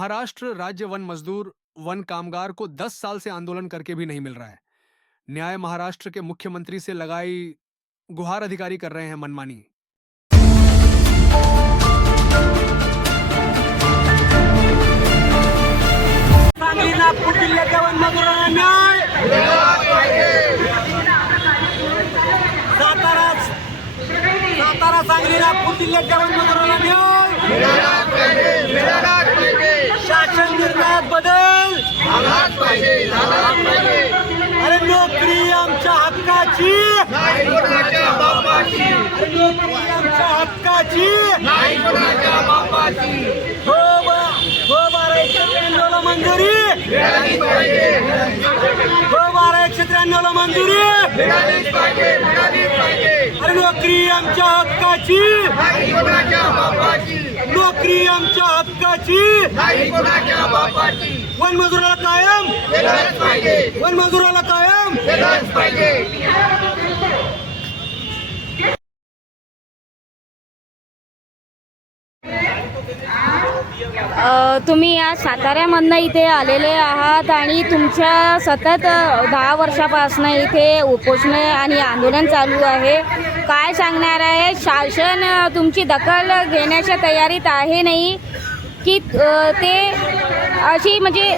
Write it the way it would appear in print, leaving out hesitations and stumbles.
महाराष्ट्र राज्य वन मजदूर वन कामगार को 10 साल से आंदोलन करके भी नहीं मिल रहा है। न्याय महाराष्ट्र के मुख्यमंत्री से लगाई गुहार अधिकारी कर रहे हैं मनमानी। नागपूर जिल्ह्याच्या वन मजुरांना न्याय, सातारा सांगली नागपूर जिल्ह्याच्या वन मजुरांना न्याय, शासन निर्णयात बदल, अरे नोकरी आमच्या हक्काची, नोकरी आमच्या हक्काची, हो 1293 ला मंजुरी, हो 1293 ला मंजुरी, अरे नोकरी आमच्या हक्काची, नोकरी आमच्या हक्काची, वन मजुराला कायम, वन मजुराला कायम. तुम्ही या साताऱ्यामधनं इथे आलेले आहात आणि तुमच्या सतत 10 वर्षापासून इथे उपोषण आणि आंदोलन चालू आहे. काय सांगणार आहे? शासन तुमची दखल घेण्याच्या तयारीत आहे नाही की ते अशी म्हणजे